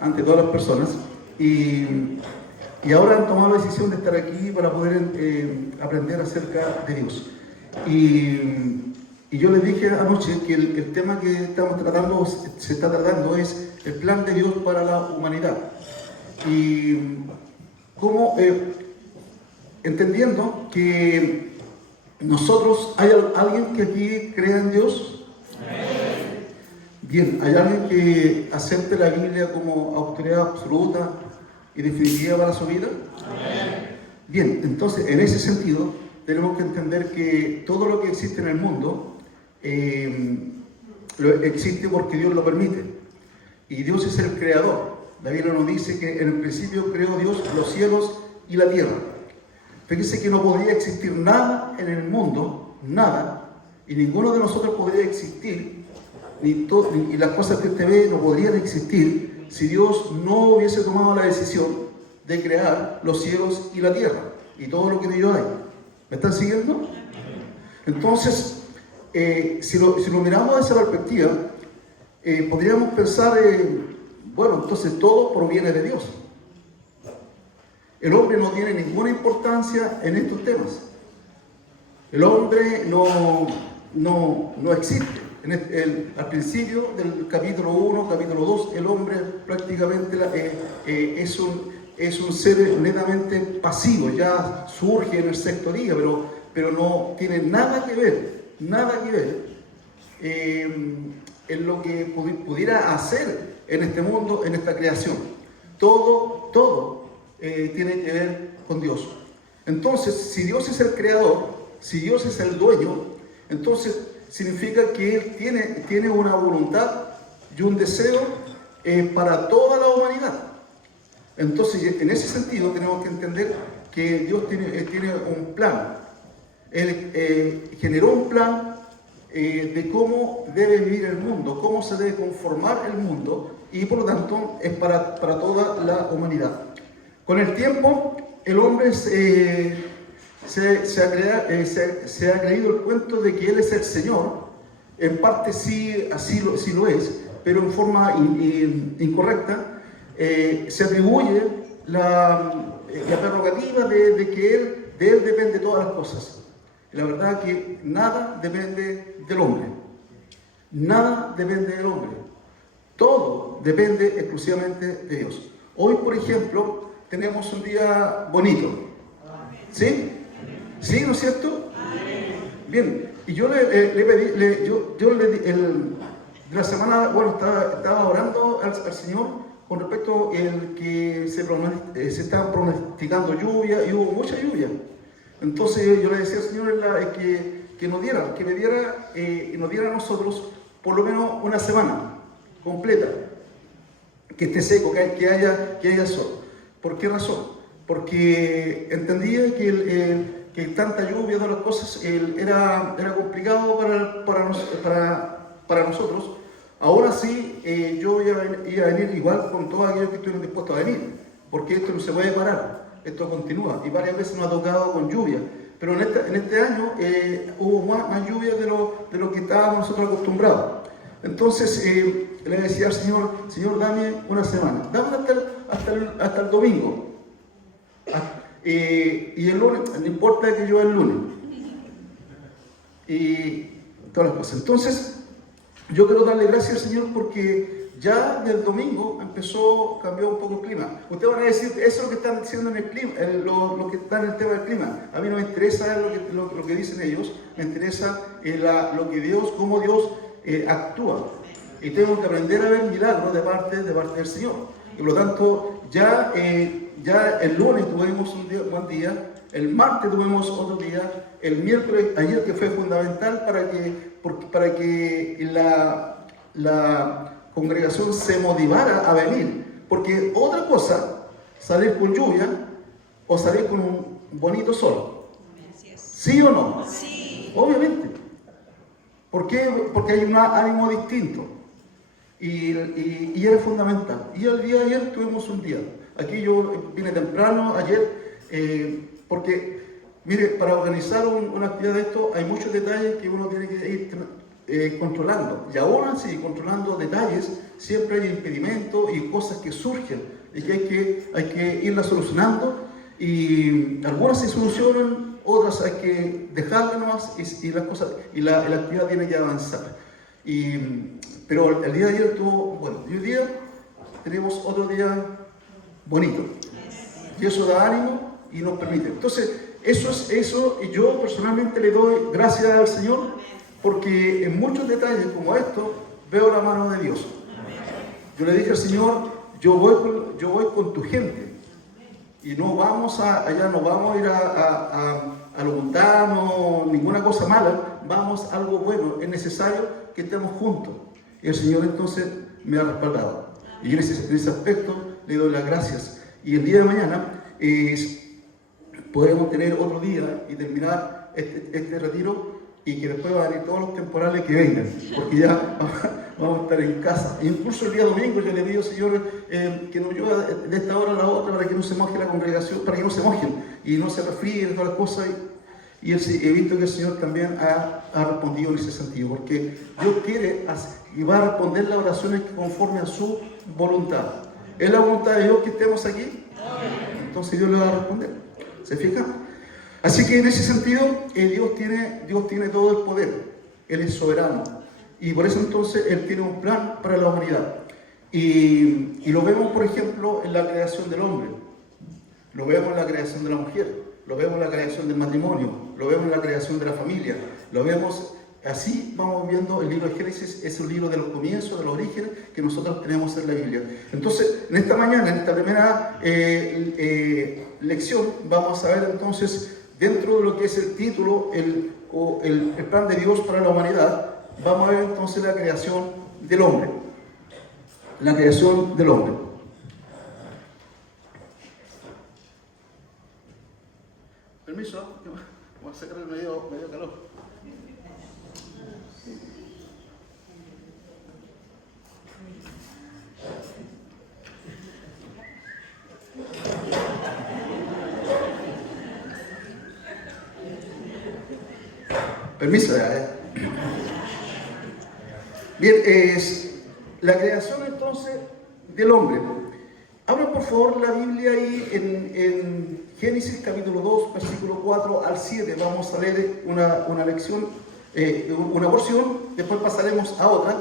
ante todas las personas y ahora han tomado la decisión de estar aquí para poder aprender acerca de Dios. Y yo les dije anoche que el tema que estamos tratando, se está tratando, es el plan de Dios para la humanidad. Y cómo, entendiendo que nosotros, ¿hay alguien que aquí crea en Dios? Bien, ¿hay alguien que acepte la Biblia como autoridad absoluta y definitiva para su vida? Bien, entonces, en ese sentido, tenemos que entender que todo lo que existe en el mundo existe porque Dios lo permite. Y Dios es el creador. La Biblia nos dice que en el principio creó Dios los cielos y la tierra. Fíjense que no podría existir nada en el mundo, nada, y ninguno de nosotros podría existir, y las cosas que usted ve no podrían existir si Dios no hubiese tomado la decisión de crear los cielos y la tierra y todo lo que en ellos hay. ¿Me están siguiendo? Entonces, si lo miramos desde esa perspectiva, podríamos pensar, bueno, entonces todo proviene de Dios. El hombre no tiene ninguna importancia en estos temas. El hombre no existe. Al principio del capítulo 1, capítulo 2, el hombre prácticamente es un ser netamente pasivo, ya surge en el sexto día, pero no tiene nada que ver en lo que pudiera hacer en este mundo, en esta creación. Todo tiene que ver con Dios. Entonces, si Dios es el creador, si Dios es el dueño, entonces significa que Él tiene una voluntad y un deseo para toda la humanidad. Entonces, en ese sentido tenemos que entender que Dios tiene un plan. Él generó un plan de cómo debe vivir el mundo, cómo se debe conformar el mundo, y por lo tanto es para toda la humanidad. Con el tiempo, el hombre se ha creído el cuento de que Él es el Señor. En parte sí, así lo es, pero en forma incorrecta. Se atribuye la prerrogativa de que de Él depende todas las cosas. La verdad es que nada depende del hombre. Nada depende del hombre. Todo depende exclusivamente de Dios. Hoy, por ejemplo, tenemos un día bonito. ¿Sí? ¿Sí, no es cierto? Bien, y yo le pedí, la semana, bueno, estaba orando al Señor con respecto al que se estaba pronosticando lluvia, y hubo mucha lluvia. Entonces yo le decía al Señor que nos diera a nosotros por lo menos una semana completa, que esté seco, que haya sol. ¿Por qué razón? Porque entendía que tanta lluvia, todas las cosas, era complicado para nosotros. Ahora sí, yo iba a venir igual con todos aquellos que estuvieron dispuestos a venir, porque esto no se puede parar, esto continúa, y varias veces nos ha tocado con lluvia, pero en este año hubo más lluvia de lo que estábamos nosotros acostumbrados. Entonces le decía al Señor, dame una semana, dame hasta el domingo. Y el lunes, no importa que yo el lunes. Y todas las cosas. Entonces, yo quiero darle gracias al Señor porque ya del domingo cambió un poco el clima. Ustedes van a decir, eso es lo que están diciendo en el clima, lo que está en el tema del clima. A mí no me interesa lo que dicen ellos, me interesa cómo Dios actúa. Y tengo que aprender a ver milagros de parte del Señor. Y por lo tanto, ya el lunes tuvimos un buen día, el martes tuvimos otro día, el miércoles, ayer, que fue fundamental para que la congregación se motivara a venir. Porque otra cosa, salir con lluvia o salir con un bonito sol. ¿Sí o no? Sí. Obviamente. ¿Por qué? Porque hay un ánimo distinto. Y era fundamental. Y el día de ayer tuvimos un día. Aquí yo vine temprano ayer, porque, mire, para organizar una actividad de esto hay muchos detalles que uno tiene que ir controlando. Y aún así, controlando detalles, siempre hay impedimentos y cosas que surgen y que hay que irlas solucionando. Y algunas se solucionan, otras hay que dejarlas nomás y las cosas, y la actividad tiene que avanzar. Pero el día de ayer estuvo bueno. Y hoy día tenemos otro día bonito. Y eso da ánimo y nos permite. Entonces, eso, y yo personalmente le doy gracias al Señor, porque en muchos detalles como esto veo la mano de Dios. Yo le dije al Señor, yo voy con tu gente, y no vamos allá no vamos a ir a lo mundano, ninguna cosa mala, vamos a algo bueno, es necesario que estemos juntos. Y el Señor entonces me ha respaldado. Y en ese aspecto le doy las gracias. Y el día de mañana podremos tener otro día y terminar este retiro, y que después van a venir todos los temporales que vengan, porque ya vamos a estar en casa. E incluso el día domingo yo le pido, Señor, que nos llueva de esta hora a la otra, para que no se moje la congregación, para que no se mojen y no se resfríen todas las cosas. Y he visto que el Señor también ha respondido en ese sentido, porque Dios quiere y va a responder las oraciones conforme a su voluntad. ¿Es la voluntad de Dios que estemos aquí? Entonces Dios le va a responder. ¿Se fija? Así que en ese sentido, Dios tiene todo el poder. Él es soberano. Y por eso entonces Él tiene un plan para la humanidad. Y lo vemos, por ejemplo, en la creación del hombre. Lo vemos en la creación de la mujer. Lo vemos en la creación del matrimonio. Lo vemos en la creación de la familia. Lo vemos, así vamos viendo el libro de Génesis. Es un libro de los comienzos, de los orígenes que nosotros tenemos en la Biblia. Entonces, en esta mañana, en esta primera lección, vamos a ver entonces, dentro de lo que es el título, el plan de Dios para la humanidad, vamos a ver entonces la creación del hombre. La creación del hombre. Permiso, voy a sacar el medio calor. Permiso, Bien, es la creación entonces del hombre. Abra por favor la Biblia ahí en Génesis capítulo 2, versículo 4 al 7. Vamos a leer una lección, una porción, después pasaremos a otra.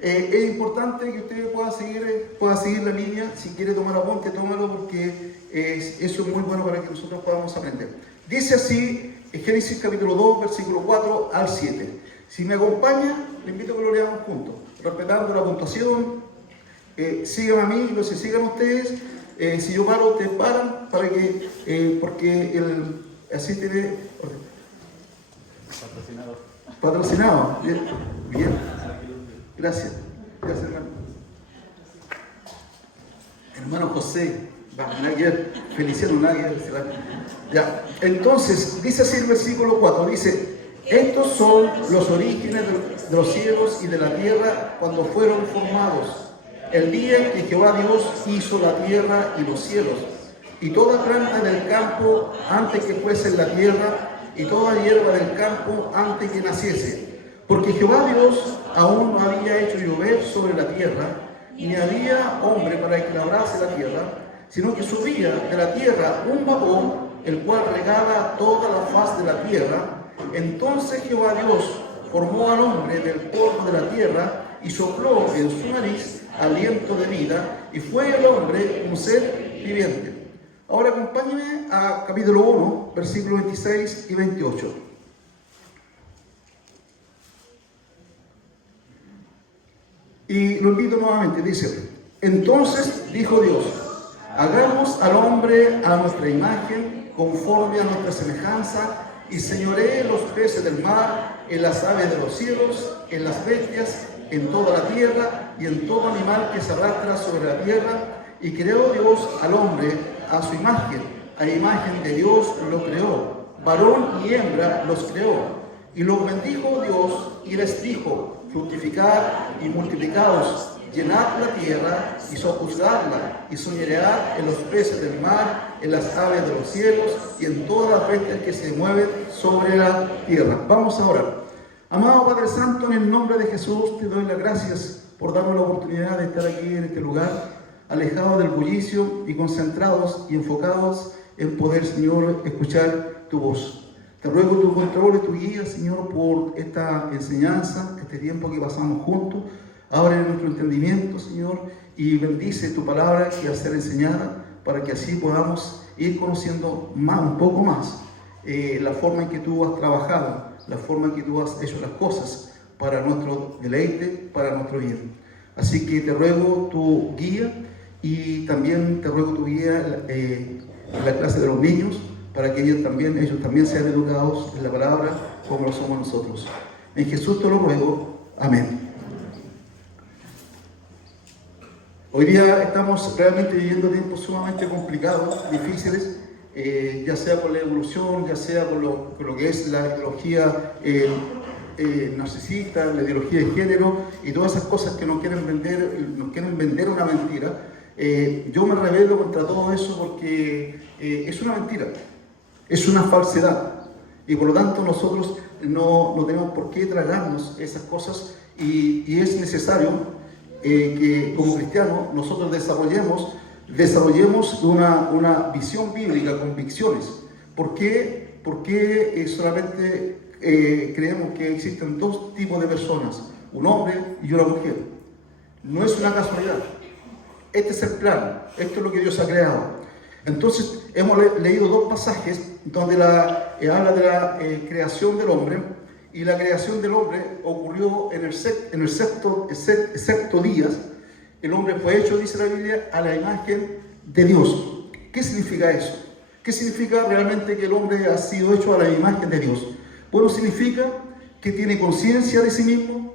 Es importante que usted pueda seguir la línea. Si quiere tomar apunte, tómalo, porque eso es muy bueno para que nosotros podamos aprender. Dice así en Génesis capítulo 2, versículo 4 al 7. Si me acompaña, le invito a que lo leamos juntos, respetando la puntuación. Síganme a mí, no se sigan ustedes. Si yo paro, ustedes paran, para que, porque así tiene patrocinado. Bien. Gracias, hermano. Hermano José, Feliciano Naguer. Ya, entonces, dice así el versículo 4, dice: estos son los orígenes de los cielos y de la tierra cuando fueron formados, el día que Jehová Dios hizo la tierra y los cielos, y toda planta del campo antes que fuese en la tierra, y toda hierba del campo antes que naciese. Porque Jehová Dios aún no había hecho llover sobre la tierra, ni había hombre para que labrase la tierra, sino que subía de la tierra un vapor, el cual regaba toda la faz de la tierra. Entonces Jehová Dios formó al hombre del polvo de la tierra y sopló en su nariz aliento de vida, y fue el hombre un ser viviente. Ahora acompáñenme a capítulo 1, versículos 26 y 28. Y lo invito nuevamente, dice: entonces dijo Dios, hagamos al hombre a nuestra imagen, conforme a nuestra semejanza, y señoree en los peces del mar, en las aves de los cielos, en las bestias, en toda la tierra, y en todo animal que se arrastra sobre la tierra. Y creó Dios al hombre a su imagen, a imagen de Dios lo creó, varón y hembra los creó. Y los bendijo Dios y les dijo: fructificad y multiplicaos, llenad la tierra y sojuzgadla, y señoread en los peces del mar, en las aves de los cielos, y en todas las bestias que se mueven sobre la tierra. Vamos a orar. Amado Padre Santo, en el nombre de Jesús te doy las gracias por darnos la oportunidad de estar aquí en este lugar, alejados del bullicio y concentrados y enfocados en poder, Señor, escuchar tu voz. Te ruego tu control y tu guía, Señor, por esta enseñanza, este tiempo que pasamos juntos. Abre nuestro entendimiento, Señor, y bendice tu palabra que va a ser enseñada para que así podamos ir conociendo más, un poco más, la forma en que tú has trabajado, la forma en que tú has hecho las cosas para nuestro deleite, para nuestro bien. Así que te ruego tu guía y también te ruego tu guía en la clase de los niños, para que ellos también sean educados en la palabra como lo somos nosotros. En Jesús te lo ruego. Amén. Hoy día estamos realmente viviendo tiempos sumamente complicados, difíciles, ya sea por la evolución, ya sea por lo que es la ideología narcisista, la ideología de género y todas esas cosas que nos quieren vender una mentira. Yo me rebelo contra todo eso porque es una mentira, es una falsedad y por lo tanto nosotros no tenemos por qué tragarnos esas cosas y es necesario que como cristianos nosotros desarrollemos una visión bíblica, convicciones. ¿Por qué solamente creemos que existen dos tipos de personas, un hombre y una mujer? No es una casualidad. Este es el plan, esto es lo que Dios ha creado. Entonces hemos leído dos pasajes donde habla de la creación del hombre. Y la creación del hombre ocurrió en el sexto día. El hombre fue hecho, dice la Biblia, a la imagen de Dios. ¿Qué significa eso? ¿Qué significa realmente que el hombre ha sido hecho a la imagen de Dios? Bueno, significa que tiene conciencia de sí mismo,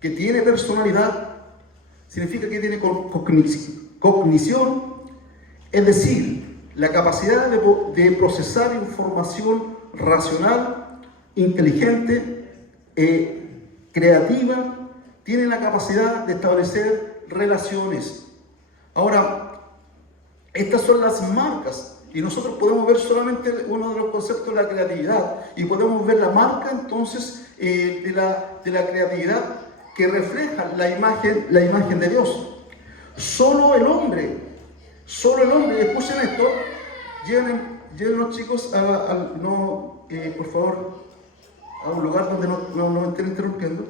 que tiene personalidad, significa que tiene cognición, es decir, la capacidad de procesar información racional, inteligente, creativa, tiene la capacidad de establecer relaciones. Ahora, estas son las marcas y nosotros podemos ver solamente uno de los conceptos de la creatividad y podemos ver la marca entonces de la creatividad que refleja la imagen de Dios. Solo el hombre, escuchen esto, lleven los chicos por favor, a un lugar donde no me estén interrumpiendo.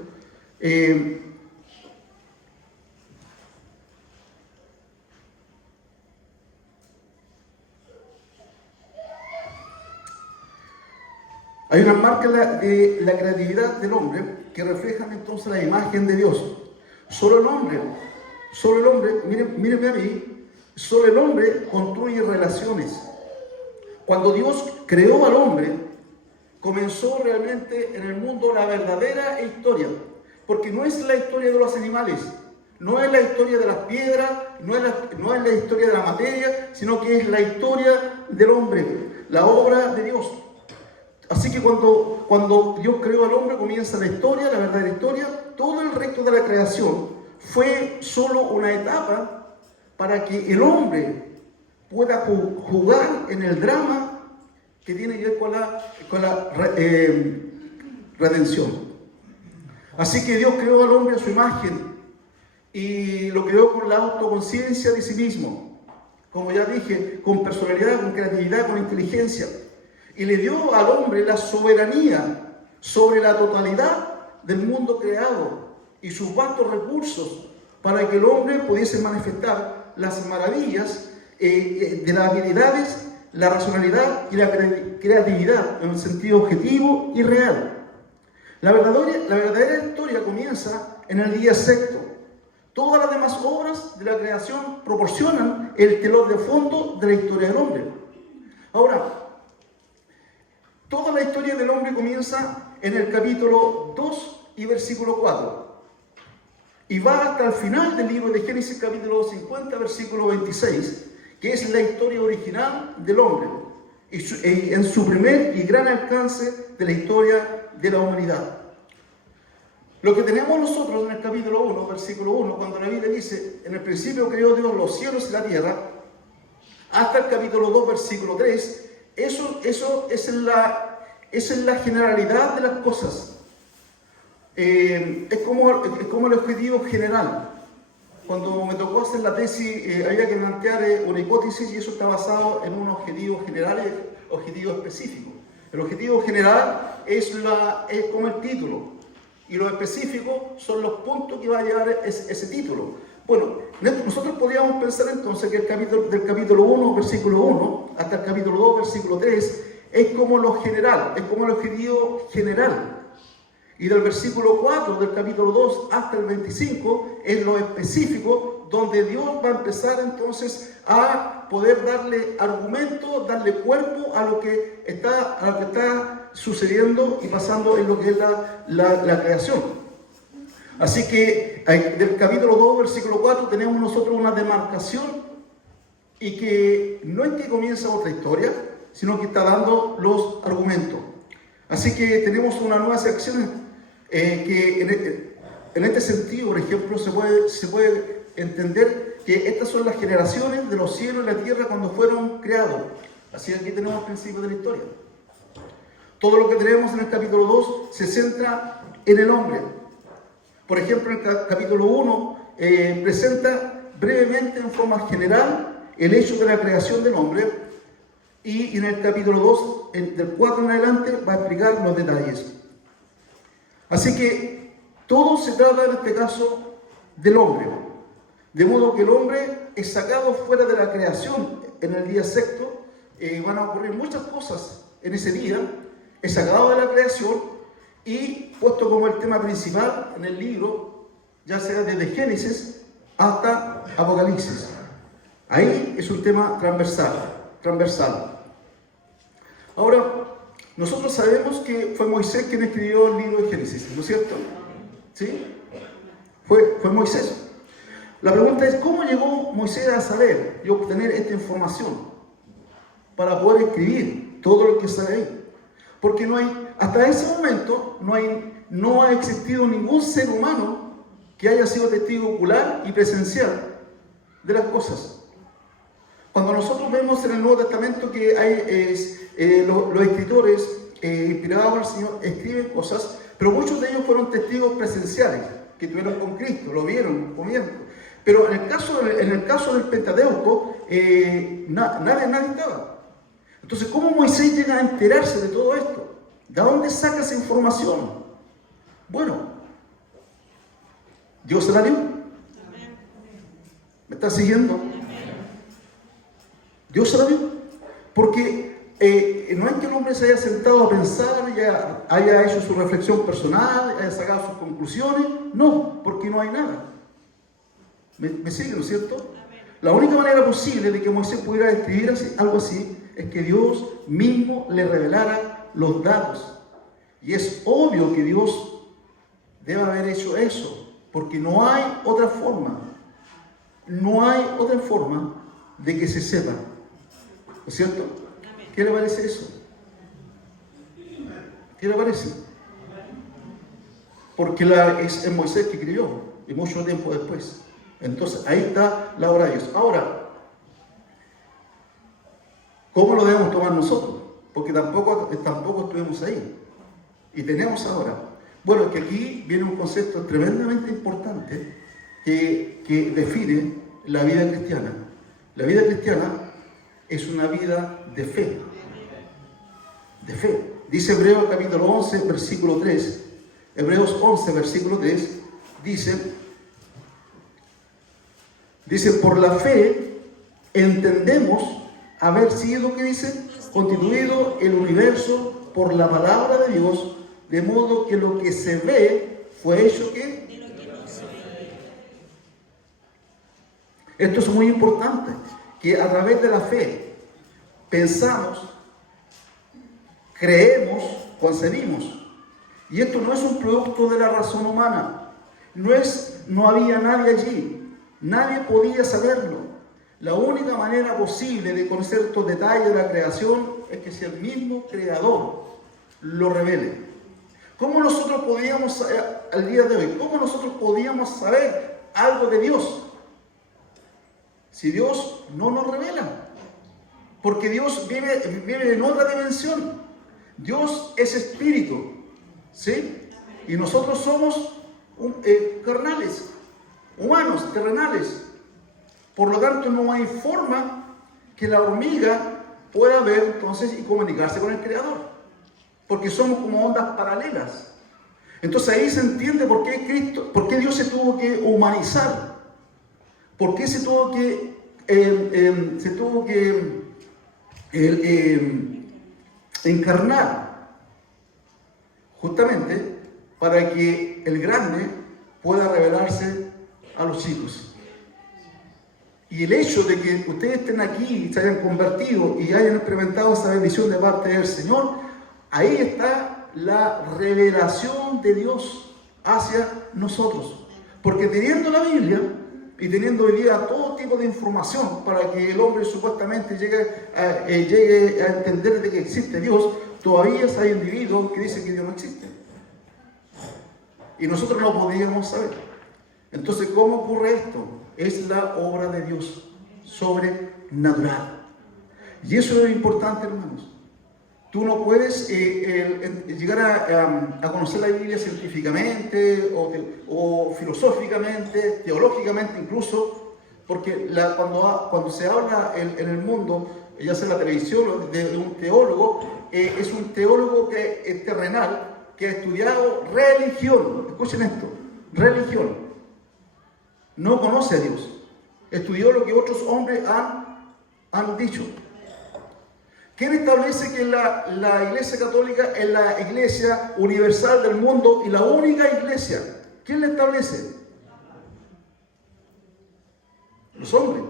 Hay una marca de la creatividad del hombre que reflejan entonces la imagen de Dios. Solo el hombre, mírenme a mí, solo el hombre construye relaciones. Cuando Dios creó al hombre, comenzó realmente en el mundo la verdadera historia, porque no es la historia de los animales, no es la historia de las piedras, no es la historia de la materia, sino que es la historia del hombre, la obra de Dios. Así que cuando Dios creó al hombre comienza la historia, la verdadera historia. Todo el resto de la creación fue solo una etapa para que el hombre pueda jugar en el drama que tiene que ver con la redención. Así que Dios creó al hombre a su imagen y lo creó con la autoconciencia de sí mismo, como ya dije, con personalidad, con creatividad, con inteligencia, y le dio al hombre la soberanía sobre la totalidad del mundo creado y sus vastos recursos para que el hombre pudiese manifestar las maravillas de las habilidades, la racionalidad y la creatividad en un sentido objetivo y real. La verdadera historia comienza en el día sexto. Todas las demás obras de la creación proporcionan el telón de fondo de la historia del hombre. Ahora, toda la historia del hombre comienza en el capítulo 2 y versículo 4. Y va hasta el final del libro de Génesis, capítulo 50, versículo 26. Que es la historia original del hombre, y en su primer y gran alcance de la historia de la humanidad. Lo que tenemos nosotros en el capítulo 1, versículo 1, cuando la Biblia dice, en el principio creó Dios los cielos y la tierra, hasta el capítulo 2, versículo 3, eso es la generalidad de las cosas. es como el objetivo general. Cuando me tocó hacer la tesis, había que plantear una hipótesis y eso está basado en unos objetivos generales, objetivos específicos. El objetivo general es como el título y los específicos son los puntos que va a llevar ese título. Bueno, nosotros podríamos pensar entonces que del capítulo 1, versículo 1, hasta el capítulo 2, versículo 3, es como lo general, es como el objetivo general. Y del versículo 4 del capítulo 2 hasta el 25 es lo específico, donde Dios va a empezar entonces a poder darle argumento, darle cuerpo a lo que está sucediendo y pasando en lo que es la creación. Así que del capítulo 2, versículo 4, tenemos nosotros una demarcación y que no es que comienza otra historia, sino que está dando los argumentos. Así que tenemos una nueva sección que en este sentido, por ejemplo, se puede entender que estas son las generaciones de los cielos y la tierra cuando fueron creados. Así que aquí tenemos el principio de la historia. Todo lo que tenemos en el capítulo 2 se centra en el hombre. Por ejemplo, en el capítulo 1 presenta brevemente en forma general el hecho de la creación del hombre y en el capítulo 2, del 4 en adelante, va a explicar los detalles. Así que todo se trata en este caso del hombre, de modo que el hombre es sacado fuera de la creación en el día sexto. Van a ocurrir muchas cosas en ese día, es sacado de la creación y puesto como el tema principal en el libro, ya sea desde Génesis hasta Apocalipsis. Ahí es un tema transversal. Ahora, nosotros sabemos que fue Moisés quien escribió el libro de Génesis, ¿no es cierto? ¿Sí? Fue Moisés. La pregunta es, ¿cómo llegó Moisés a saber y obtener esta información para poder escribir todo lo que sale ahí? Porque hasta ese momento no ha existido ningún ser humano que haya sido testigo ocular y presencial de las cosas. Cuando nosotros vemos en el Nuevo Testamento que hay los escritores inspirados por el Señor escriben cosas, pero muchos de ellos fueron testigos presenciales que tuvieron con Cristo, lo vieron comiendo. Pero en el caso del Pentateuco, nadie estaba. Entonces, ¿cómo Moisés llega a enterarse de todo esto? ¿De dónde saca esa información? Bueno, Dios se la dio. ¿Me están siguiendo? Dios se la dio. Porque no es que el hombre se haya sentado a pensar, haya hecho su reflexión personal, haya sacado sus conclusiones. No, porque no hay nada. ¿Me siguen, no es cierto? La única manera posible de que Moisés pudiera escribir algo así es que Dios mismo le revelara los datos. Y es obvio que Dios debe haber hecho eso, porque no hay otra forma. No hay otra forma de que se sepa. ¿No es cierto? ¿Qué le parece eso? ¿Qué le parece? Porque es Moisés que escribió, y mucho tiempo después. Entonces, ahí está la obra de Dios. Ahora, ¿cómo lo debemos tomar nosotros? Porque tampoco estuvimos ahí. Y tenemos ahora. Bueno, es que aquí viene un concepto tremendamente importante que define la vida cristiana. La vida cristiana es una vida de fe. De fe. Dice Hebreos capítulo 11, versículo 3. Hebreos 11, versículo 3, dice, por la fe entendemos haber sido, ¿qué dice? Constituido el universo por la palabra de Dios, de modo que lo que se ve fue hecho ¿qué? De lo que no se ve. Esto es muy importante, que a través de la fe pensamos, creemos, concebimos. Y esto no es un producto de la razón humana. No había nadie allí. Nadie podía saberlo. La única manera posible de conocer estos detalles de la creación es que si el mismo Creador lo revele. ¿Cómo nosotros podíamos saber, al día de hoy, cómo nosotros podíamos saber algo de Dios si Dios no nos revela? Porque Dios vive en otra dimensión. Dios es espíritu, ¿sí? Y nosotros somos carnales, humanos, terrenales. Por lo tanto, no hay forma que la hormiga pueda ver entonces y comunicarse con el Creador, porque somos como ondas paralelas. Entonces ahí se entiende por qué Dios se tuvo que humanizar, por qué se tuvo que encarnar, justamente para que el grande pueda revelarse a los chicos. Y el hecho de que ustedes estén aquí, se hayan convertido y hayan experimentado esa bendición de parte del Señor, ahí está la revelación de Dios hacia nosotros. Porque teniendo la Biblia y teniendo hoy día todo tipo de información para que el hombre supuestamente llegue a entender de que existe Dios, todavía hay individuos que dicen que Dios no existe. Y nosotros no podíamos saber. Entonces, ¿cómo ocurre esto? Es la obra de Dios sobrenatural. Y eso es importante, hermanos. Tú no puedes llegar a conocer la Biblia científicamente o filosóficamente, teológicamente incluso, porque cuando se habla en el mundo, ya sea en la televisión, de un teólogo, es un teólogo que es terrenal, que ha estudiado religión. Escuchen esto, religión. No conoce a Dios. Estudió lo que otros hombres han dicho. ¿Quién establece que la Iglesia Católica es la Iglesia universal del mundo y la única iglesia? ¿Quién la establece? Los hombres.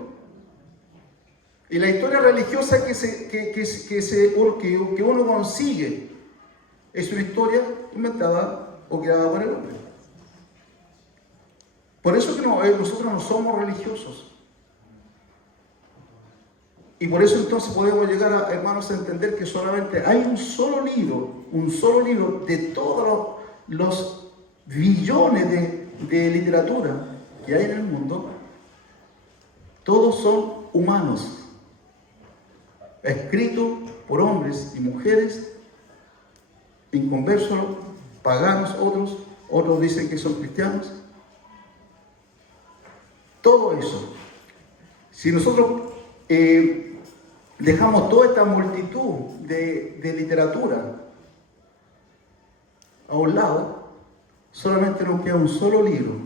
Y la historia religiosa que uno consigue es una historia inventada o creada por el hombre. Por eso que nosotros no somos religiosos. Y por eso entonces podemos llegar, hermanos, a entender que solamente hay un solo libro de todos los billones de literatura que hay en el mundo. Todos son humanos, escritos por hombres y mujeres, inconversos, paganos, otros dicen que son cristianos. Todo eso, si nosotros dejamos toda esta multitud de literatura a un lado, solamente nos queda un solo libro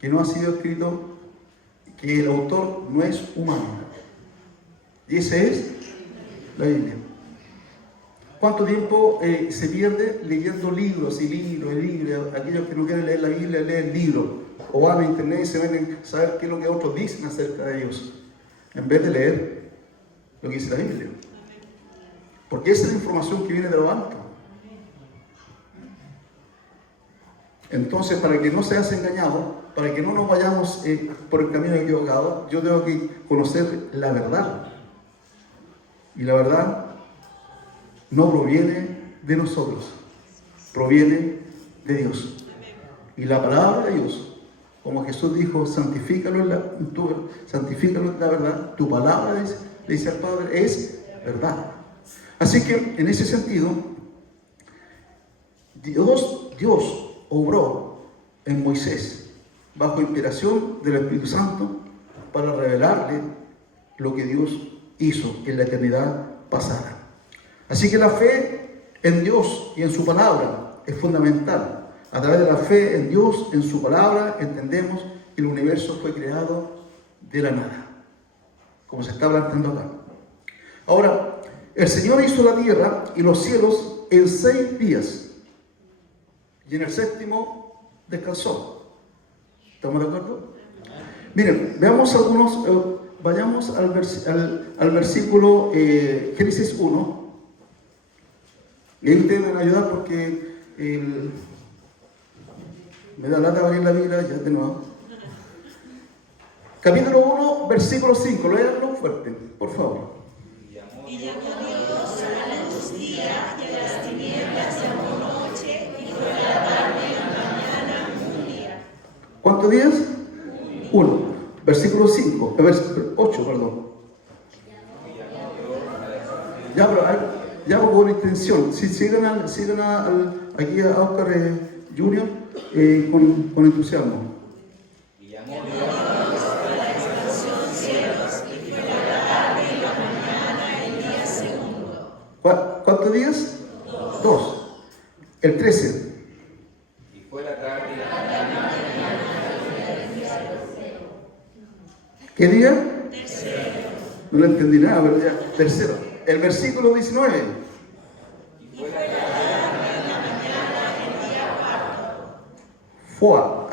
que no ha sido escrito, que el autor no es humano. Y ese es la Biblia. ¿Cuánto tiempo se pierde leyendo libros y libros y libros? Aquellos que no quieren leer la Biblia, leen libros. O van a internet y se ven a saber qué es lo que otros dicen acerca de Dios, en vez de leer lo que dice la Biblia. Porque esa es la información que viene de lo alto. Entonces, para que no seas engañado, para que no nos vayamos por el camino equivocado, yo tengo que conocer la verdad. Y la verdad no proviene de nosotros, proviene de Dios. Y la palabra de Dios, como Jesús dijo, santifícalo en la verdad, tu palabra le dice al Padre, es verdad. Así que en ese sentido, Dios obró en Moisés bajo inspiración del Espíritu Santo para revelarle lo que Dios hizo en la eternidad pasada. Así que la fe en Dios y en su palabra es fundamental. A través de la fe en Dios, en su palabra, entendemos que el universo fue creado de la nada, como se está planteando acá. Ahora, el Señor hizo la tierra y los cielos en 6 días, y en el 7º descansó. ¿Estamos de acuerdo? Miren, veamos vayamos al versículo Génesis 1. Y ahí ustedes me van a ayudar porque me da lata abrir la Biblia ya de nuevo. Capítulo 1, versículo 5. Léanlo fuerte, por favor. Y llamó Dios a la luz día y a las tinieblas llamó noche, y fue la tarde y la mañana un día. ¿Cuántos días? 1. Versículo 8, perdón. Ya, pero Ya con intención. Si sigan aquí a Oscar Junior con entusiasmo. Y llamó Dios a la expansión cielos, y fue la tarde y la mañana el día segundo. ¿Cuántos días? Dos. El 13. Y fue la tarde y la mañana. ¿Qué día? Tercero. No lo entendí nada, pero ya. Tercero. El versículo 19. Y fue la tarde Y la mañana el día cuarto. Fua.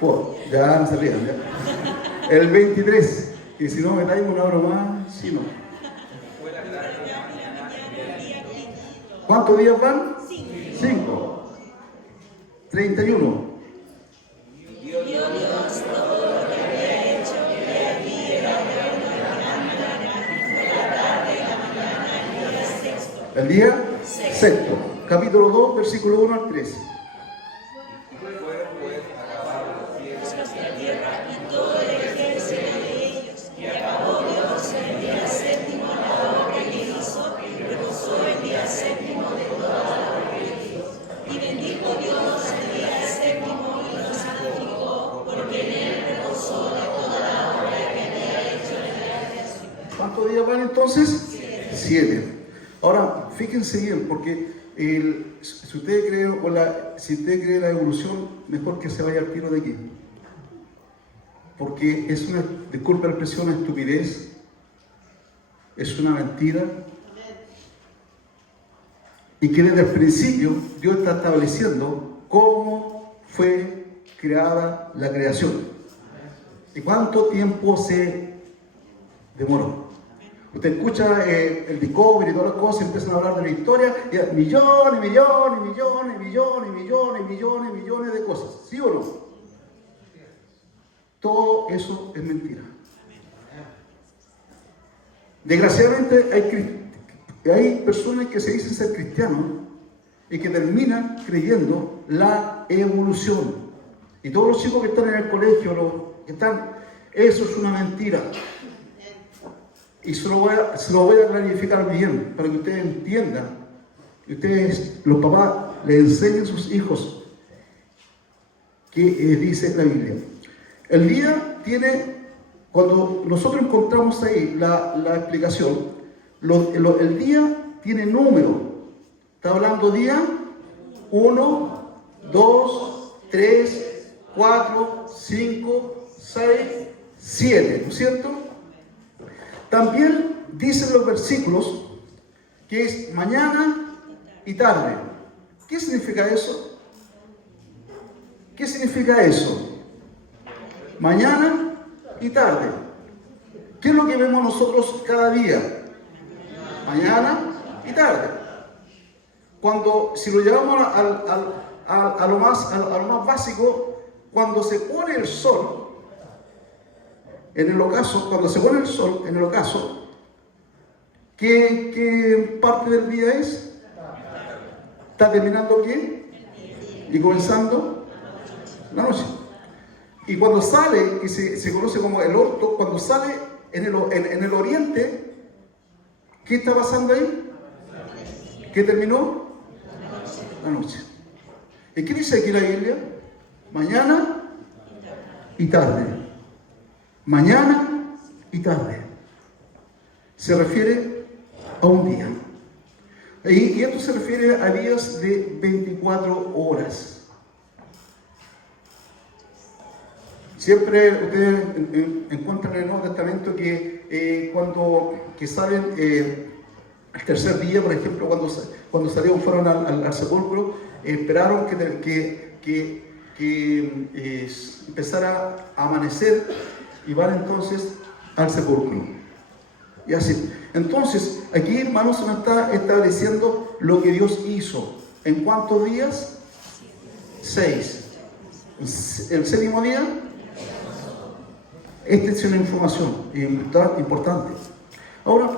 Fua. Ya no se rían, ya. El 23. Y si no me dais una hora más, si no. fue la tarde y la mañana el día quinto. ¿Cuántos días van? 5. 31. Y dio Dios todo lo que había hecho, y aquí era bueno y gran manera, y fue la tarde y la mañana el día sexto. El día sexto. Capítulo 2, versículo 1 al 3. y fueron pues acabados los cielos Los de la tierra y todo el ejército de ellos, y acabó Dios el día séptimo la obra que hizo, y reposó el día séptimo de toda la obra que hizo. Y bendijo Dios el día séptimo y lo santificó, porque en él reposó de toda la obra que había hecho en la creación. ¿Cuántos días van entonces? 7. Ahora, fíjense bien, porque si usted cree la evolución, mejor que se vaya al tiro de aquí. Porque es una, disculpa la expresión, una estupidez, es una mentira. Y que desde el principio Dios está estableciendo cómo fue creada la creación. ¿Y cuánto tiempo se demoró? Usted escucha el Discovery y todas las cosas, empiezan a hablar de la historia, y hay millones, millones, millones, millones, millones, millones, millones de cosas. ¿Sí o no? Todo eso es mentira. Desgraciadamente hay personas que se dicen ser cristianos y que terminan creyendo la evolución. Y todos los chicos que están en el colegio, eso es una mentira. Y se lo voy a clarificar bien, para que ustedes entiendan, y ustedes, los papás, le enseñen a sus hijos qué dice la Biblia. El día tiene, cuando nosotros encontramos ahí la explicación, el día tiene número. Está hablando día 1, 2, 3, 4, 5, 6, 7, ¿no es cierto? También dicen los versículos que es mañana y tarde. ¿Qué significa eso? ¿Qué significa eso? Mañana y tarde. ¿Qué es lo que vemos nosotros cada día? Mañana y tarde. Si lo llevamos a lo más básico, cuando se pone el sol, en el ocaso, cuando se pone el sol en el ocaso, ¿qué parte del día es? ¿Está terminando qué? Y comenzando la noche. Y cuando sale, que se conoce como el orto, cuando sale en el oriente, ¿qué está pasando ahí? ¿Qué terminó? La noche. ¿Y qué dice aquí la Biblia? Mañana y tarde. Mañana y tarde. Se refiere a un día. Y esto se refiere a días de 24 horas. Siempre ustedes encuentran en el Nuevo Testamento que que salen al tercer día, por ejemplo, cuando salieron, fueron al sepulcro, esperaron que empezara a amanecer y van entonces al sepulcro. Y así. Entonces, aquí, hermanos, se nos está estableciendo lo que Dios hizo. ¿En cuántos días? 6. El séptimo día. Esta es una información importante. Ahora,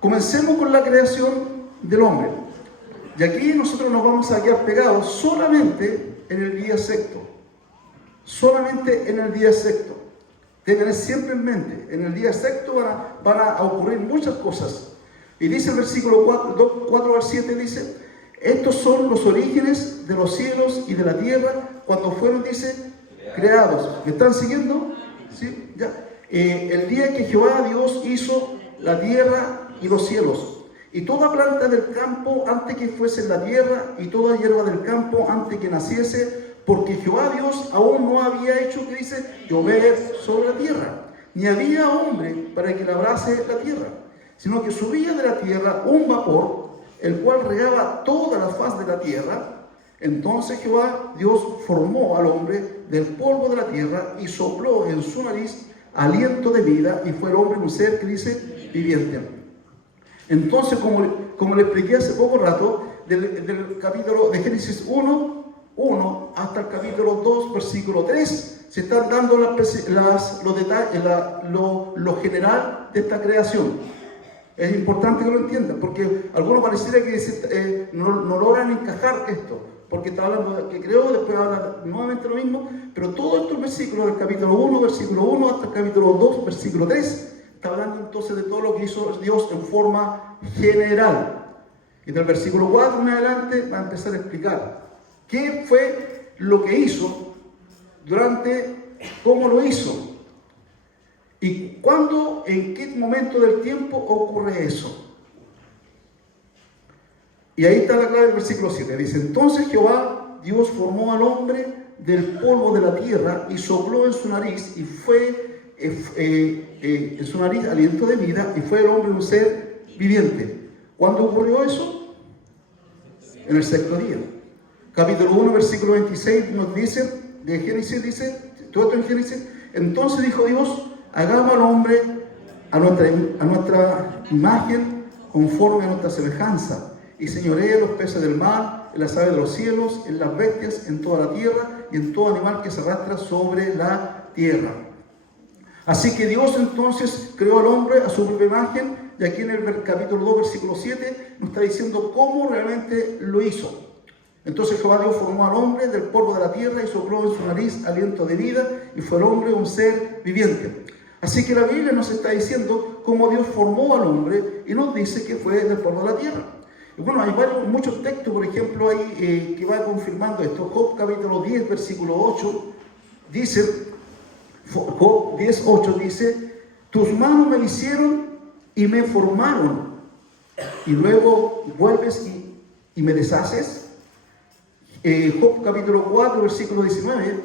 comencemos con la creación del hombre. Y aquí nosotros nos vamos a quedar pegados solamente en el día sexto. Solamente en el día sexto. Tengan eso siempre en mente. En el día sexto van a ocurrir muchas cosas. Y dice el versículo 4 al 7, dice: estos son los orígenes de los cielos y de la tierra cuando fueron, dice, creados. ¿Me están siguiendo? ¿Sí? Ya. El día que Jehová Dios hizo la tierra y los cielos, y toda planta del campo antes que fuese en la tierra, y toda hierba del campo antes que naciese, porque Jehová Dios aún no había hecho, que dice, llover sobre la tierra, ni había hombre para que labrase la tierra, sino que subía de la tierra un vapor, el cual regaba toda la faz de la tierra. Entonces Jehová Dios formó al hombre del polvo de la tierra y sopló en su nariz aliento de vida, y fue el hombre un ser, que dice, viviente. Entonces, como le expliqué hace poco rato, del capítulo de Génesis 1 hasta el capítulo 2, versículo 3, se están dando los detalles, lo general de esta creación. Es importante que lo entiendan, porque algunos pareciera que no logran encajar esto, porque está hablando que creó, después habla nuevamente lo mismo, pero todos estos versículos del capítulo 1, versículo 1 hasta el capítulo 2, versículo 3, está hablando entonces de todo lo que hizo Dios en forma general. Y del versículo 4 en adelante va a empezar a explicar qué fue lo que hizo, cómo lo hizo, y cuándo, en qué momento del tiempo ocurre eso. Y ahí está la clave del versículo 7. Dice: entonces Jehová Dios formó al hombre del polvo de la tierra y sopló en su nariz, y fue en su nariz aliento de vida, y fue el hombre un ser viviente. ¿Cuándo ocurrió eso? En el sexto día. Capítulo 1, versículo 26 nos dice, de Génesis, dice, todo esto en Génesis: entonces dijo Dios, hagamos al hombre a nuestra imagen, conforme a nuestra semejanza, y señoree en los peces del mar, en las aves de los cielos, en las bestias, en toda la tierra, y en todo animal que se arrastra sobre la tierra. Así que Dios entonces creó al hombre a su propia imagen, y aquí en el capítulo 2, versículo 7, nos está diciendo cómo realmente lo hizo. Entonces Jehová Dios formó al hombre del polvo de la tierra y sopló en su nariz aliento de vida, y fue el hombre un ser viviente. Así que la Biblia nos está diciendo cómo Dios formó al hombre, y nos dice que fue del polvo de la tierra. Y bueno, hay muchos textos, por ejemplo, ahí que va confirmando esto. Job capítulo 10, versículo 8, dice, Job 10, 8 dice: tus manos me hicieron y me formaron, y luego vuelves y me deshaces. Job capítulo 4, versículo 19: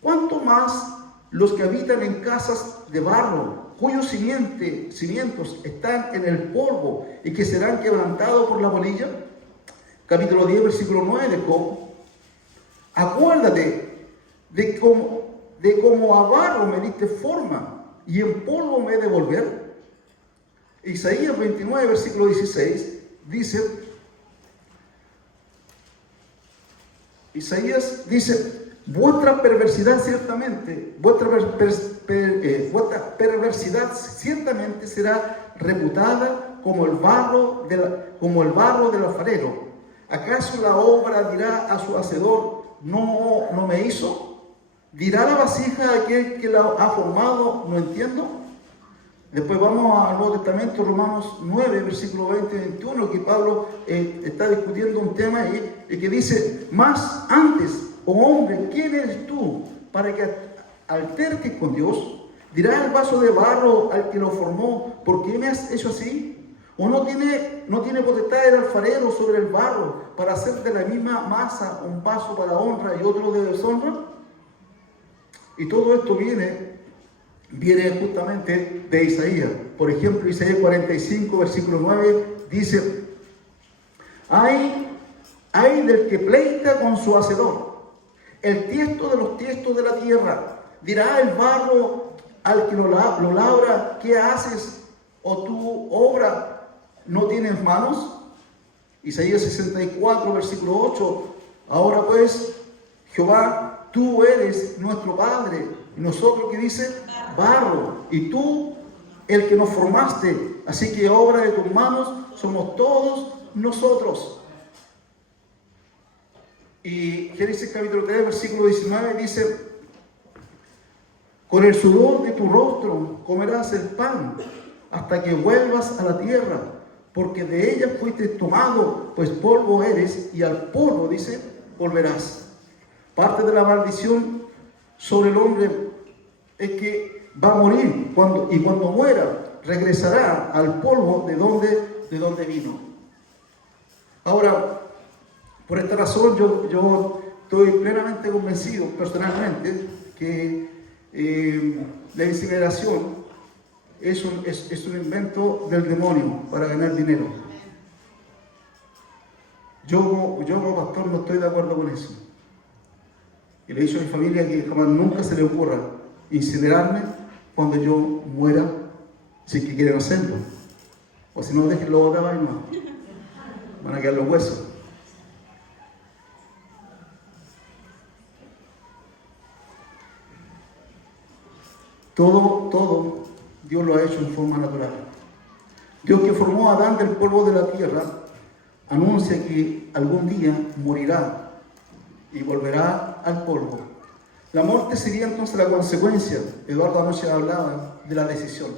¿cuánto más los que habitan en casas de barro, cuyos cimientos están en el polvo y que serán quebrantados por la polilla? Capítulo 10, versículo 9 de Job: acuérdate de cómo a barro me diste forma, y en polvo me he de volver. Isaías 29, versículo 16 dice, Isaías dice: vuestra perversidad ciertamente será reputada como el barro del alfarero. ¿Acaso la obra dirá a su hacedor, no me hizo? ¿Dirá la vasija a aquel que la ha formado, no entiendo? Después vamos al Nuevo Testamento, Romanos 9, versículo 20 y 21, que Pablo está discutiendo un tema y que dice: más antes, oh hombre, ¿quién eres tú para que alterques con Dios? ¿Dirá el vaso de barro al que lo formó, por qué me has hecho así? ¿O no tiene potestad el alfarero sobre el barro para hacer de la misma masa un vaso para honra y otro de deshonra? Y todo esto viene justamente de Isaías. Por ejemplo, Isaías 45, versículo 9 dice: hay del que pleita con su hacedor, el tiesto de los tiestos de la tierra. Dirá el barro al que lo labra: ¿qué haces? ¿O tu obra no tienes manos? Isaías 64, versículo 8: ahora pues, Jehová, tú eres nuestro Padre, y nosotros, ¿qué dice? Barro, y tú el que nos formaste, así que obra de tus manos somos todos nosotros. Y Génesis capítulo 3, versículo 19 dice: Con el sudor de tu rostro comerás el pan hasta que vuelvas a la tierra, porque de ella fuiste tomado, pues polvo eres, y al polvo, dice, volverás. Parte de la maldición sobre el hombre es que va a morir, y cuando muera regresará al polvo de donde vino. Ahora, por esta razón yo estoy plenamente convencido personalmente que la incineración es un invento del demonio para ganar dinero. Yo como pastor no estoy de acuerdo con eso. Y le he dicho a mi familia que jamás nunca se le ocurra incinerarme cuando yo muera, si es que quieren hacerlo. O si no, déjenlo botado ahí más. Van a quedar los huesos. Todo Dios lo ha hecho en forma natural. Dios, que formó a Adán del polvo de la tierra, anuncia que algún día morirá y volverá al polvo. La muerte sería entonces la consecuencia. Eduardo anoche hablaba de la decisión.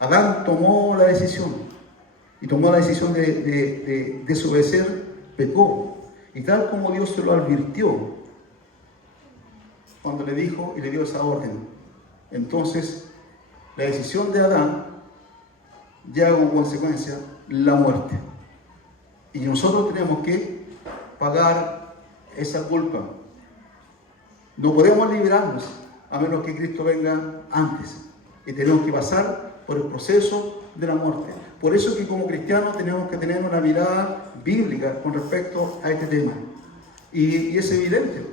Adán tomó la decisión y tomó la decisión de desobedecer, pecó. Y tal como Dios se lo advirtió cuando le dijo y le dio esa orden, entonces la decisión de Adán lleva como consecuencia la muerte. Y nosotros tenemos que pagar esa culpa. No podemos librarnos a menos que Cristo venga antes. Y tenemos que pasar por el proceso de la muerte. Por eso que como cristianos tenemos que tener una mirada bíblica con respecto a este tema. Y es evidente.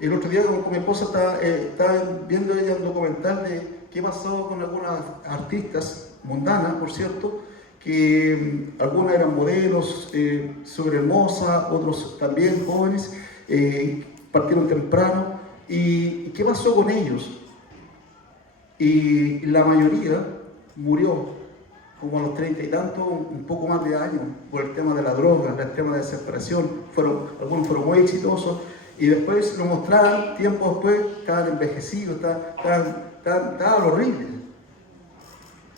El otro día con mi esposa estaba viendo ella un documental de qué pasó con algunas artistas mundanas, por cierto, que algunas eran modelos súper hermosas, otros también jóvenes, partieron temprano. ¿Y qué pasó con ellos? Y la mayoría murió como a los 30 y tantos, un poco más de años, por el tema de la droga, el tema de desesperación. Algunos fueron muy exitosos y después lo mostraron, tiempo después, estaban envejecidos, estaban horribles.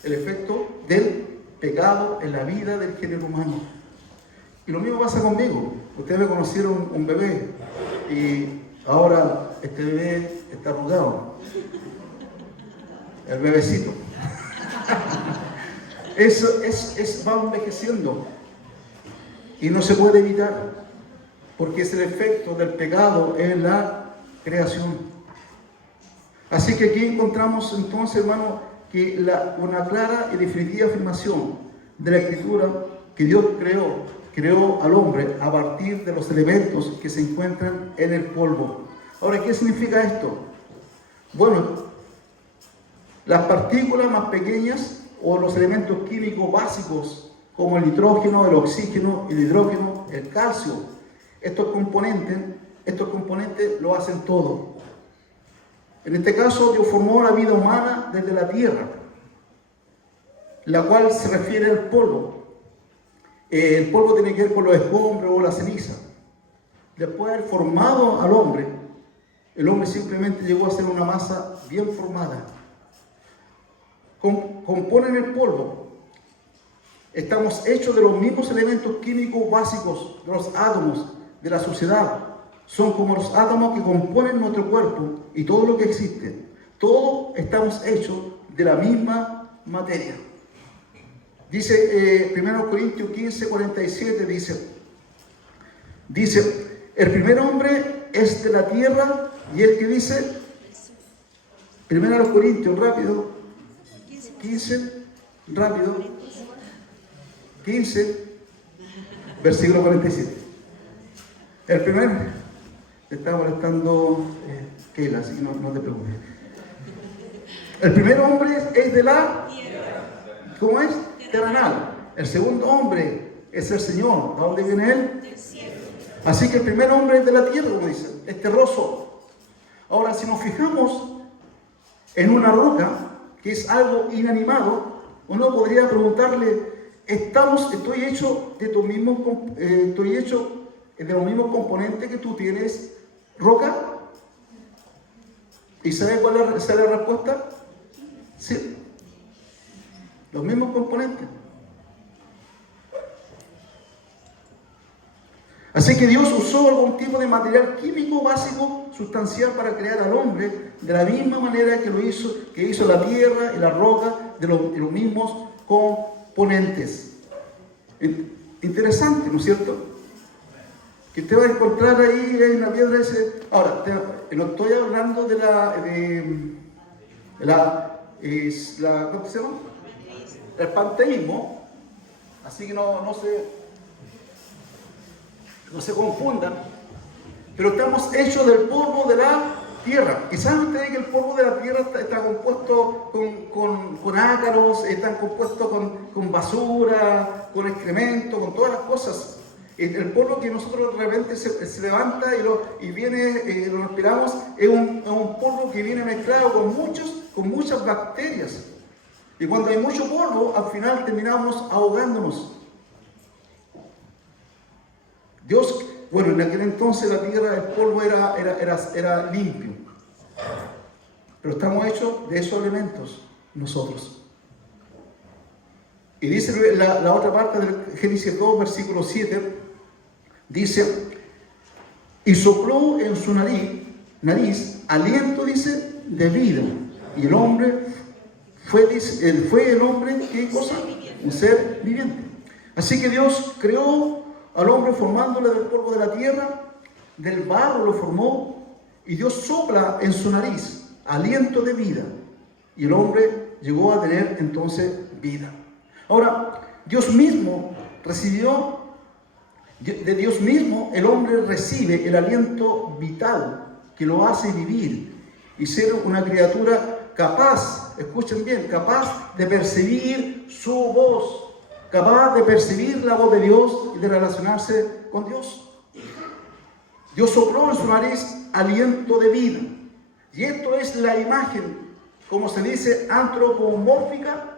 El efecto del pecado en la vida del género humano. Y lo mismo pasa conmigo. Ustedes me conocieron un bebé y ahora este bebé está arrugado. El bebecito. Eso va envejeciendo y no se puede evitar porque es el efecto del pecado en la creación. Así que aquí encontramos entonces, hermano, que una clara y definitiva afirmación de la Escritura que Dios creó al hombre a partir de los elementos que se encuentran en el polvo. Ahora, ¿qué significa esto? Bueno, las partículas más pequeñas o los elementos químicos básicos como el nitrógeno, el oxígeno, el hidrógeno, el calcio, estos componentes lo hacen todo. En este caso, Dios formó la vida humana desde la tierra, la cual se refiere al polvo. El polvo tiene que ver con los escombros o la ceniza. Después de haber formado al hombre, el hombre simplemente llegó a ser una masa bien formada. Componen el polvo. Estamos hechos de los mismos elementos químicos básicos de los átomos de la sociedad. Son como los átomos que componen nuestro cuerpo y todo lo que existe. Todos estamos hechos de la misma materia. Dice 1 Corintios 15, 47, dice, el primer hombre es de la tierra y el que dice, 1 Corintios, rápido, 15, rápido, 15, versículo 47. El primer, te está molestando Keila, así que no te preocupes. El primer hombre es de la tierra. ¿Cómo es? Terrenal. El segundo hombre es el Señor. ¿A dónde viene él? Del cielo. Así que el primer hombre es de la tierra, como dice, es terroso. Ahora, si nos fijamos en una roca, que es algo inanimado, uno podría preguntarle, estoy hecho de los mismos componentes que tú tienes, roca. ¿Y sabe cuál es la respuesta? Sí. Los mismos componentes. Así que Dios usó algún tipo de material químico básico, sustancial, para crear al hombre de la misma manera que hizo la tierra y la roca, de los mismos componentes. Interesante, ¿no es cierto? Que usted va a encontrar ahí en la piedra ese. Ahora, no estoy hablando de ¿cómo se llama? El panteísmo, así que no se confundan, pero estamos hechos del polvo de la tierra. ¿Y saben ustedes que el polvo de la tierra está compuesto con ácaros, está compuesto con basura, con excremento, con todas las cosas? El polvo que nosotros de repente se levanta y viene, lo respiramos, es un polvo que viene mezclado con muchas bacterias. Y cuando hay mucho polvo, al final terminamos ahogándonos. Dios, bueno, en aquel entonces la tierra, el polvo era limpio. Pero estamos hechos de esos elementos nosotros. Y dice la otra parte del Génesis 2, versículo 7, dice, y sopló en su nariz aliento, dice, de vida. Y el hombre fue el hombre, ¿qué cosa? Un ser viviente. Así que Dios creó al hombre formándole del polvo de la tierra, del barro lo formó, y Dios sopla en su nariz aliento de vida. Y el hombre llegó a tener entonces vida. Ahora, Dios mismo recibió, de Dios mismo el hombre recibe el aliento vital que lo hace vivir y ser una criatura capaz, escuchen bien, capaz de percibir su voz, capaz de percibir la voz de Dios y de relacionarse con Dios. Dios sopló en su nariz aliento de vida. Y esto es la imagen, como se dice, antropomórfica,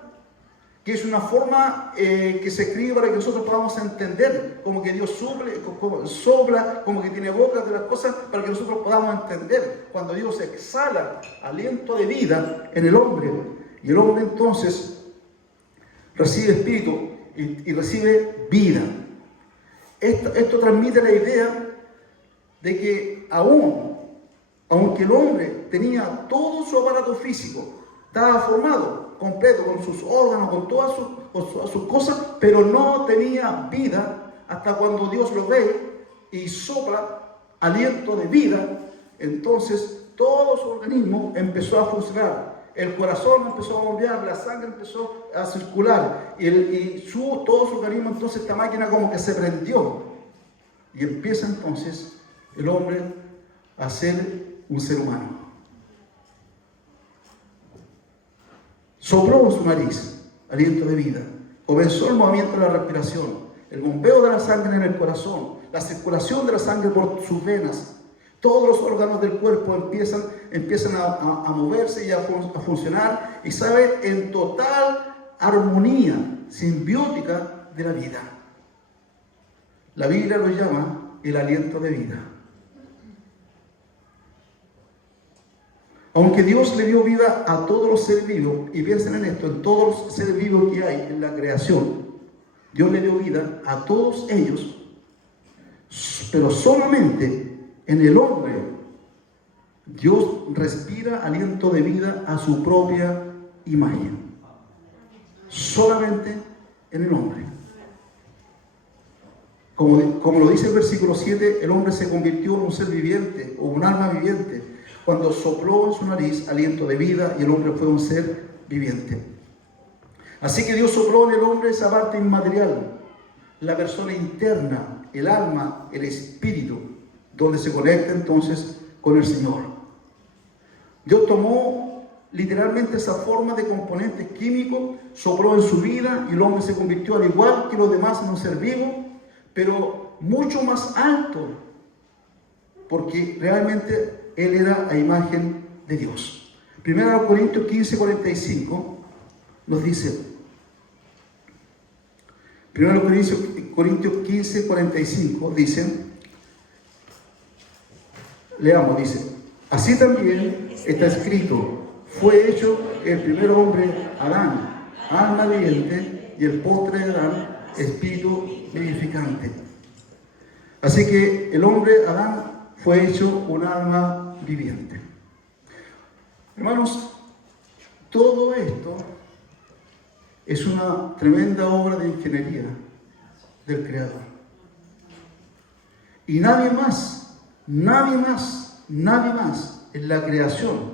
que es una forma que se escribe para que nosotros podamos entender, como que Dios sopla, como que tiene bocas de las cosas, para que nosotros podamos entender. Cuando Dios exhala aliento de vida en el hombre, y el hombre entonces recibe espíritu y recibe vida. Esto transmite la idea de que aunque el hombre tenía todo su aparato físico, estaba formado, completo, con sus órganos, con todas sus cosas, pero no tenía vida hasta cuando Dios lo ve y sopla aliento de vida. Entonces todo su organismo empezó a funcionar. El corazón empezó a bombear, la sangre empezó a circular y todo su organismo, entonces esta máquina como que se prendió y empieza entonces el hombre a ser un ser humano. Sopló en su nariz aliento de vida. Comenzó el movimiento de la respiración, el bombeo de la sangre en el corazón, la circulación de la sangre por sus venas. Todos los órganos del cuerpo empiezan a moverse y a funcionar, y sabe, en total armonía simbiótica de la vida. La Biblia lo llama el aliento de vida. Aunque Dios le dio vida a todos los seres vivos, y piensen en esto, en todos los seres vivos que hay en la creación, Dios le dio vida a todos ellos, pero solamente en el hombre Dios respira aliento de vida a su propia imagen. Solamente en el hombre. Como lo dice el versículo 7, el hombre se convirtió en un ser viviente o un alma viviente cuando sopló en su nariz aliento de vida, y el hombre fue un ser viviente. Así que Dios sopló en el hombre esa parte inmaterial, la persona interna, el alma, el espíritu, donde se conecta entonces con el Señor. Dios tomó literalmente esa forma de componentes químicos, sopló en su vida, y el hombre se convirtió, al igual que los demás, en un ser vivo, pero mucho más alto, porque realmente Él era a imagen de Dios. 1 Corintios 15, 45 nos dice, 1 Corintios 15, 45 dice, leamos, dice, Así también está escrito, fue hecho el primer hombre, Adán, alma viviente, y el postre de Adán, espíritu vivificante. Así que el hombre, Adán, fue hecho un alma viviente. Hermanos, todo esto es una tremenda obra de ingeniería del Creador. Y nadie más en la creación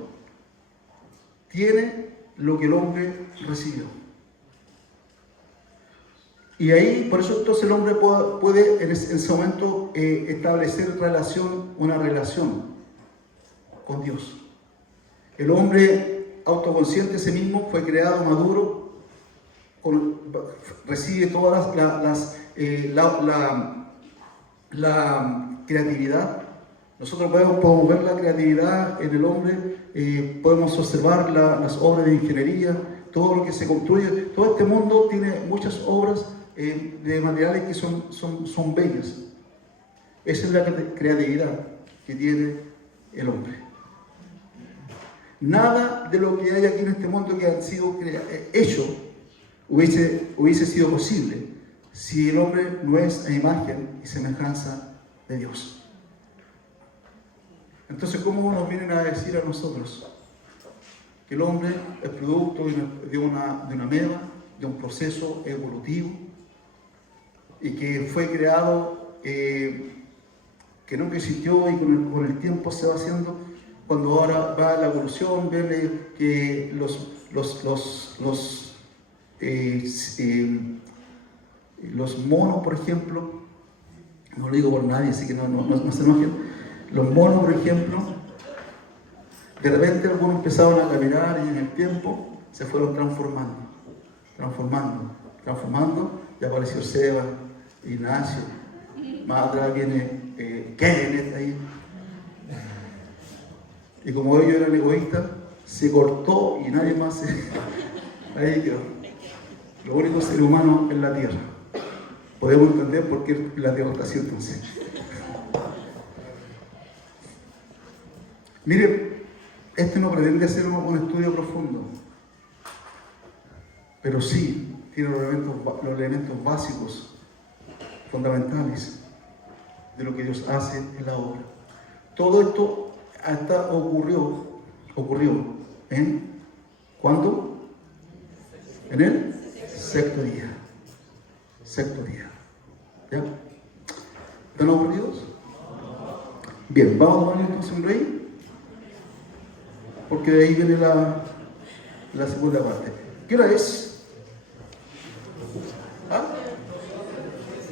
tiene lo que el hombre recibió. Y ahí, por eso entonces el hombre puede en ese momento establecer una relación con Dios. El hombre autoconsciente de sí mismo fue creado maduro, recibe todas la creatividad. Nosotros podemos ver la creatividad en el hombre, podemos observar las obras de ingeniería, todo lo que se construye. Todo este mundo tiene muchas obras de materiales que son bellas. Esa es la creatividad que tiene el hombre. Nada de lo que hay aquí en este mundo que han sido hecho hubiese sido posible si el hombre no es a imagen y semejanza de Dios. Entonces, ¿cómo nos vienen a decir a nosotros que el hombre es producto de una ameba, de un proceso evolutivo, y que fue creado, que nunca existió y con el tiempo se va haciendo? Cuando ahora va la evolución, ven que los monos, por ejemplo, no lo digo por nadie, así que no se enojen, los monos, por ejemplo, de repente algunos empezaron a caminar y en el tiempo se fueron transformando, y apareció Seba, Ignacio, más atrás viene Kenneth ahí. Y como ellos eran egoístas, se cortó y nadie más ahí quedó. Los únicos seres humanos en la tierra. Podemos entender por qué la tierra está así entonces. Miren, este no pretende hacer un estudio profundo, pero sí tiene los elementos básicos, fundamentales de lo que Dios hace en la obra. Todo esto ocurrió en ¿cuándo? En el sexto día. ¿Ya? ¿Están aburridos? Bien, vamos a poner entonces un break, porque de ahí viene la segunda parte. ¿Qué hora es? ¿Ah?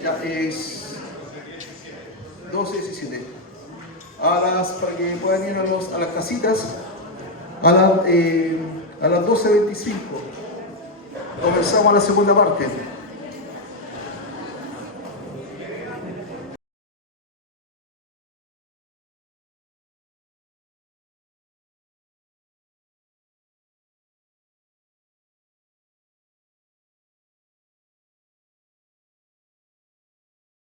Ya es 12:17. Para que puedan ir a las casitas, a las 12:25 comenzamos la segunda parte.